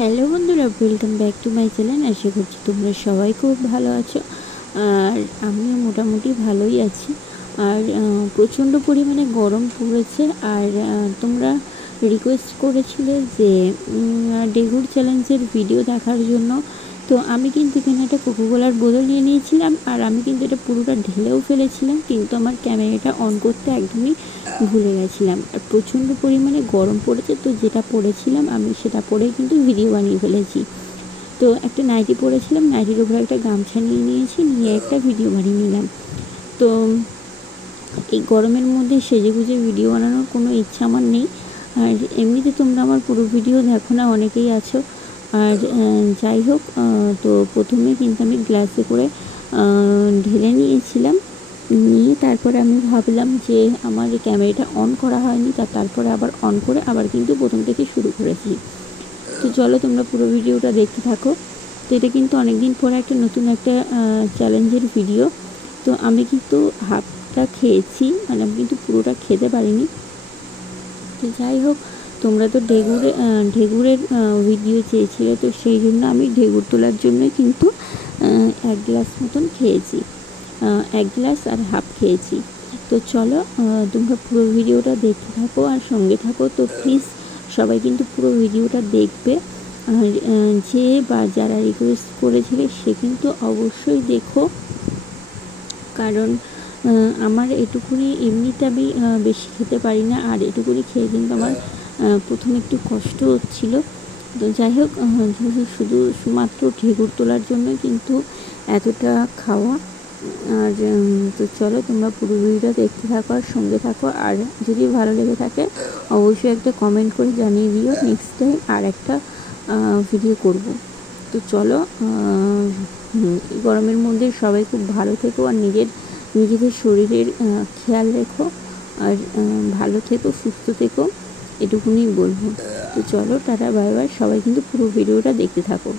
Hello বন্ধুরা, welcome back to my channel. আশা করছি তোমরা সবাই খুব ভালো আছো। আর আমিও মোটামুটি ভালোই আছি। আর প্রচণ্ড পরিমাণে গরম পড়েছে। আর তোমরা রিকোয়েস্ট করেছিলে যে ডেঙ্গুর চ্যালেঞ্জের ভিডিও দেখার জন্য। তো আমি কিন্তু এখানে একটা কোকোকোলার বোতল নিয়ে নিয়েছিলাম, আর আমি কিন্তু এটা পুরোটা ঢেলেও ফেলেছিলাম, কিন্তু আমার ক্যামেরাটা অন করতে একদমই ভুলে গেছিলাম। আর প্রচণ্ড পরিমাণে গরম পড়েছে, তো যেটা পরেছিলাম আমি সেটা পরেই কিন্তু ভিডিও বানিয়ে ফেলেছি। তো একটা নাইটি পরেছিলাম, নাইটির উপরে একটা গামছা নিয়ে নিয়েছি, নিয়ে একটা ভিডিও বানিয়ে নিলাম। তো এই গরমের মধ্যে সেজেগুজে ভিডিও বানানোর কোনো ইচ্ছা আমার নেই। আর এমনিতে তোমরা আমার পুরো ভিডিও দেখো না, অনেকেই আছো। আর যাই হোক, তো প্রথমে কিন্তু আমি গ্লাসে করে ঢেলে নিয়েছিলাম। নিয়ে তারপরে আমি ভাবলাম যে আমার ক্যামেরাটা অন করা হয়নি, তারপরে আবার অন করে আবার কিন্তু প্রথম থেকে শুরু করেছি। তো চলো তোমরা পুরো ভিডিওটা দেখতে থাকো। তো এটা কিন্তু অনেক দিন পরে একটা নতুন একটা চ্যালেঞ্জের ভিডিও। তো আমি কিন্তু হাফটা খেয়েছি, মানে আমি কিন্তু পুরোটা খেতে পারিনি। তো যাই হোক, তোমরা তো ঢেগুরের ভিডিও চেয়েছিলে, তো সেই জন্য আমি ঢেগুর তোলার জন্যই কিন্তু 1 গ্লাস মতন খেয়েছি, 1 গ্লাস আর হাফ খেয়েছি। তো চলো তোমরা পুরো ভিডিওটা দেখতে থাকো আর সঙ্গে থাকো। তো প্লিজ সবাই কিন্তু পুরো ভিডিওটা দেখবে। আর যে বা যারা রিকোয়েস্ট করেছিলে সে কিন্তু অবশ্যই দেখো, কারণ আমার এটুকুনি এমনিতে আমি বেশি খেতে পারি না, আর এটুকুনি খেয়ে কিন্তু আমার প্রথমে একটু কষ্ট হচ্ছিল। তো যাই হোক, শুধুমাত্র ঢেকুর তোলার জন্য কিন্তু এতটা খাওয়া। আর তো চলো তোমরা পুরো ভিডিওটা দেখতে থাকো আর সঙ্গে থাকো। আর যদি ভালো লেগে থাকে অবশ্যই একটা কমেন্ট করে জানিয়ে দিও, নেক্সট টাইম আর একটা ভিডিও করব। তো চলো, গরমের মধ্যে সবাই খুব ভালো থেকো আর নিজেদের শরীরের খেয়াল রেখো। আর ভালো থেকো, সুস্থ থেকো, এটুকুনি বলবো। তো চলো, টাটা, বাই বাই। সবাই কিন্তু পুরো ভিডিওটা দেখতে থাকো।